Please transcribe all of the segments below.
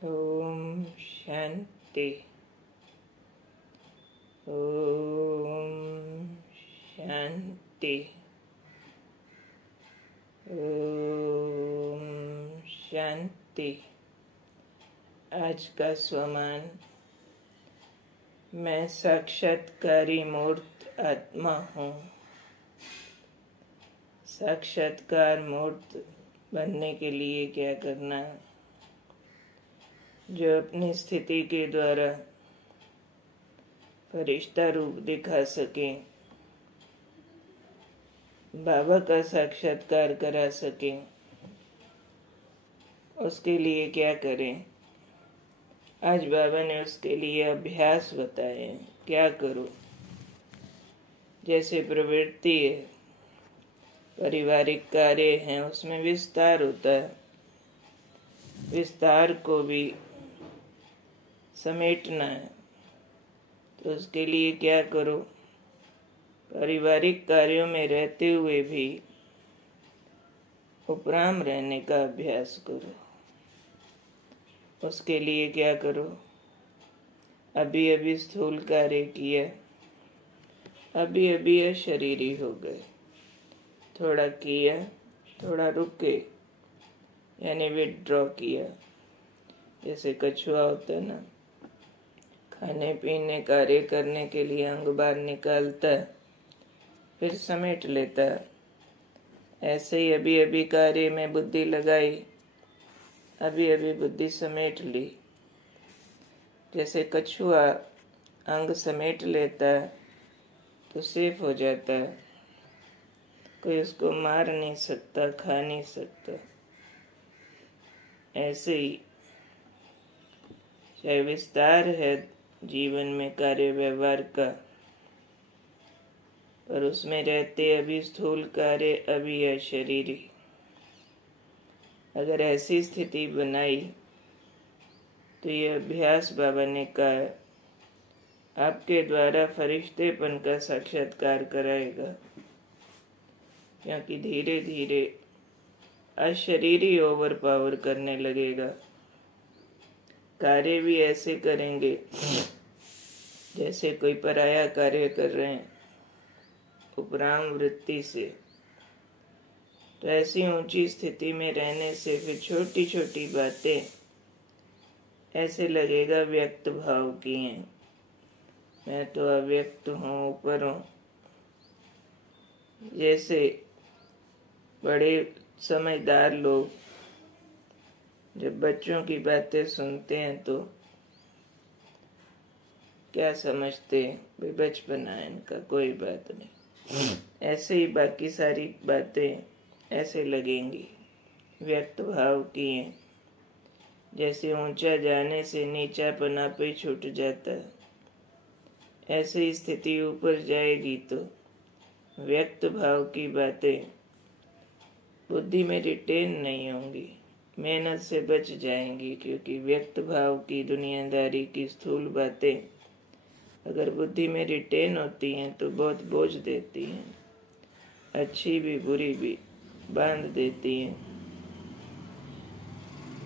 ओम शांति। ओम शांति। ओम शांति। आज का स्वमान। मैं साक्षात्कारी मूर्त आत्मा हूँ। साक्षात्कार मूर्त बनने के लिए क्या करना है? जो अपनी स्थिति के द्वारा फरिश्ता रूप दिखा सके, बाबा का साक्षात्कार करा सके, उसके लिए क्या करें? आज बाबा ने उसके लिए अभ्यास बताए। क्या करो? जैसे प्रवृत्ति है, पारिवारिक कार्य हैं, उसमें विस्तार होता है। विस्तार को भी समेटना है, तो उसके लिए क्या करो? पारिवारिक कार्यों में रहते हुए भी उपराम रहने का अभ्यास करो। उसके लिए क्या करो? अभी अभी स्थूल कार्य किया, अभी अभी अशरीरी हो गए। थोड़ा किया, थोड़ा रुके, यानी विड्रॉ किया। जैसे कछुआ होता है ना, खाने पीने कार्य करने के लिए अंग बाहर निकालता है, फिर समेट लेता है। ऐसे ही अभी अभी कार्य में बुद्धि लगाई, अभी अभी बुद्धि समेट ली। जैसे कछुआ अंग समेट लेता है तो सेफ हो जाता है, कोई उसको मार नहीं सकता, खा नहीं सकता। ऐसे ही चाहे विस्तार है जीवन में कार्य व्यवहार का, पर उसमें रहते अभी स्थूल कार्य, अभी है शरीरी। अगर ऐसी स्थिति बनाई तो ये अभ्यास बाबा ने कहा आपके द्वारा फरिश्तेपन का साक्षात्कार कराएगा, क्योंकि धीरे धीरे अशरीरी ओवर पावर करने लगेगा। कार्य भी ऐसे करेंगे जैसे कोई पराया कार्य कर रहे हैं, उपराम वृत्ति से। तो ऐसी ऊंची स्थिति में रहने से फिर छोटी छोटी बातें ऐसे लगेगा व्यक्त भाव की हैं। मैं तो अव्यक्त हूँ, ऊपर हूँ। जैसे बड़े समझदार लोग जब बच्चों की बातें सुनते हैं तो क्या समझते हैं? भाई बचपना है इनका, कोई बात नहीं। ऐसे ही बाकी सारी बातें ऐसे लगेंगी, व्यक्त भाव की हैं। जैसे ऊंचा जाने से नीचा पना पे छूट जाता है, ऐसे ही स्थिति ऊपर जाएगी तो व्यक्त भाव की बातें बुद्धि में रिटेन नहीं होंगी, मेहनत से बच जाएंगी। क्योंकि व्यक्त भाव की दुनियादारी की स्थूल बातें अगर बुद्धि में रिटेन होती हैं तो बहुत बोझ देती हैं, अच्छी भी बुरी भी बांध देती हैं।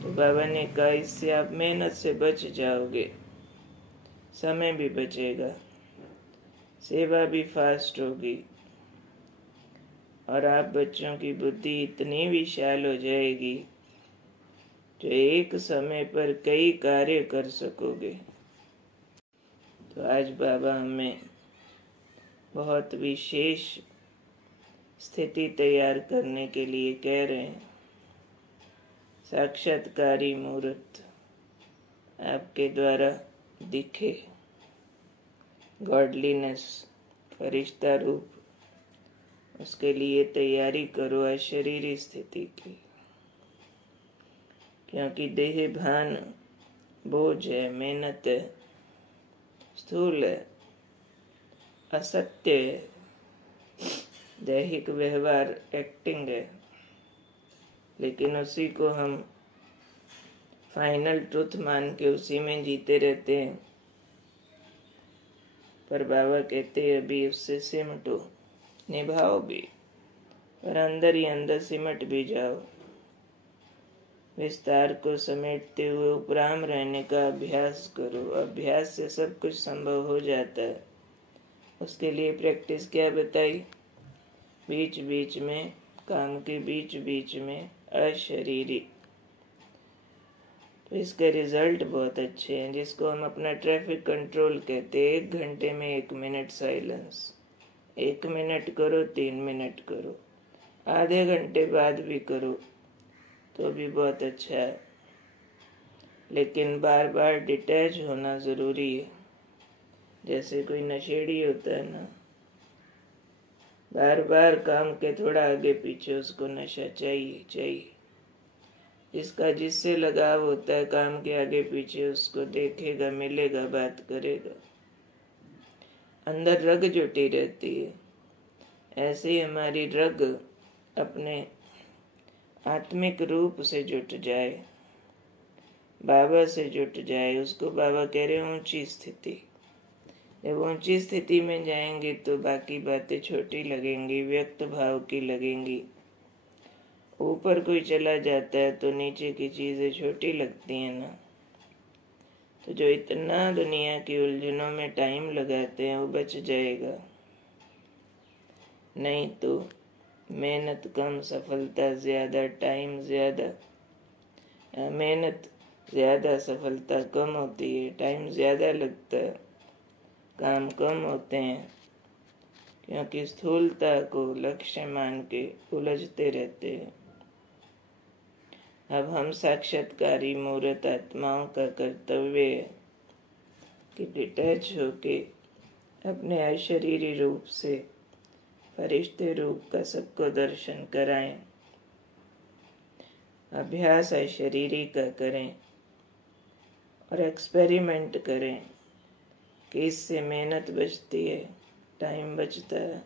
तो बाबा ने कहा इससे आप मेहनत से बच जाओगे, समय भी बचेगा, सेवा भी फास्ट होगी, और आप बच्चों की बुद्धि इतनी विशाल हो जाएगी जो एक समय पर कई कार्य कर सकोगे। तो आज बाबा हमें बहुत विशेष स्थिति तैयार करने के लिए कह रहे हैं। साक्षात्कारी मूर्त आपके द्वारा दिखे, गॉडलीनेस, फरिश्ता रूप, उसके लिए तैयारी करो अशरीरी स्थिति की। क्योंकि देह भान बोझ है, मेहनत है, स्थूल है, असत्य है, दैहिक व्यवहार एक्टिंग है। लेकिन उसी को हम फाइनल ट्रुथ मान के उसी में जीते रहते हैं। पर बाबा कहते हैं अभी उससे सिमटो, निभाओ भी, पर अंदर ही अंदर सिमट भी जाओ। विस्तार को समेटते हुए उपराम रहने का अभ्यास करो। अभ्यास से सब कुछ संभव हो जाता है। उसके लिए प्रैक्टिस क्या बताई? बीच बीच में, काम के बीच बीच में अशरीरी। तो इसके रिजल्ट बहुत अच्छे हैं, जिसको हम अपना ट्रैफिक कंट्रोल कहते हैं। 1 घंटे में 1 मिनट साइलेंस। 1 मिनट करो, 3 मिनट करो, आधे घंटे बाद भी करो तो भी बहुत अच्छा है। लेकिन बार बार डिटैच होना ज़रूरी है। जैसे कोई नशेड़ी होता है ना, बार बार काम के थोड़ा आगे पीछे उसको नशा चाहिए चाहिए। जिसका जिससे लगाव होता है काम के आगे पीछे, उसको देखेगा, मिलेगा, बात करेगा, अंदर रग जुटी रहती है। ऐसे ही हमारी रग अपने आत्मिक रूप से जुट जाए, बाबा से जुट जाए, उसको बाबा कह रहे हैं ऊंची स्थिति। जब ऊंची स्थिति में जाएंगे तो बाकी बातें छोटी लगेंगी, व्यक्त भाव की लगेंगी। ऊपर कोई चला जाता है तो नीचे की चीजें छोटी लगती हैं ना। तो जो इतना दुनिया की उलझनों में टाइम लगाते हैं वो बच जाएगा। नहीं तो मेहनत कम, सफलता ज्यादा, टाइम ज्यादा। मेहनत ज्यादा, सफलता कम होती है, टाइम ज्यादा लगता है, काम कम होते हैं, क्योंकि स्थूलता को लक्ष्य मान के उलझते रहते हैं। अब हम साक्षात्कारी मूर्त आत्माओं का कर्तव्य है कि डिटैच होके अपने अशरीरी रूप से फरिश्ते रूप का सबको दर्शन कराएं। अभ्यास अशरीरी का करें और एक्सपेरिमेंट करें कि इससे मेहनत बचती है, टाइम बचता है,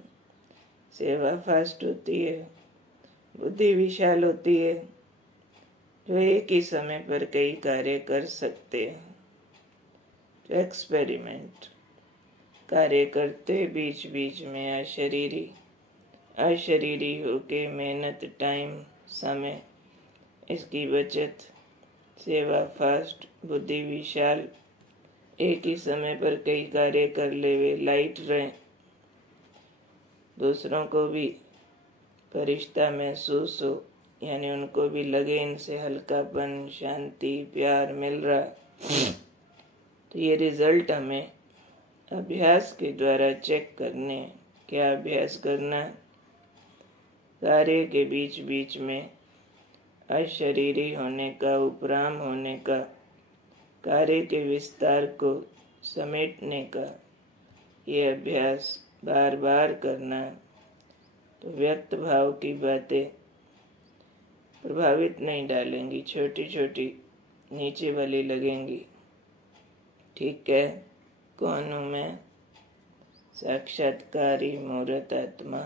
सेवा फास्ट होती है, बुद्धि विशाल होती है, जो एक ही समय पर कई कार्य कर सकते हैं। जो एक्सपेरिमेंट कार्य करते बीच बीच में अशरीरी होके मेहनत, टाइम, समय, इसकी बचत, सेवा फास्ट, बुद्धि विशाल, एक ही समय पर कई कार्य कर ले, वे लाइट रहें, दूसरों को भी फरिश्ता महसूस हो, यानी उनको भी लगे इनसे हल्कापन, शांति, प्यार मिल रहा। तो ये रिजल्ट हमें अभ्यास के द्वारा चेक करने। क्या अभ्यास करना? कार्य के बीच बीच में अशरीरी होने का, उपराम होने का, कार्य के विस्तार को समेटने का ये अभ्यास बार बार करना। तो व्यक्त भाव की बातें प्रभावित नहीं डालेंगी, छोटी छोटी नीचे वाली लगेंगी। ठीक है? कौन हूँ मैं? साक्षात्कारी मूर्त आत्मा।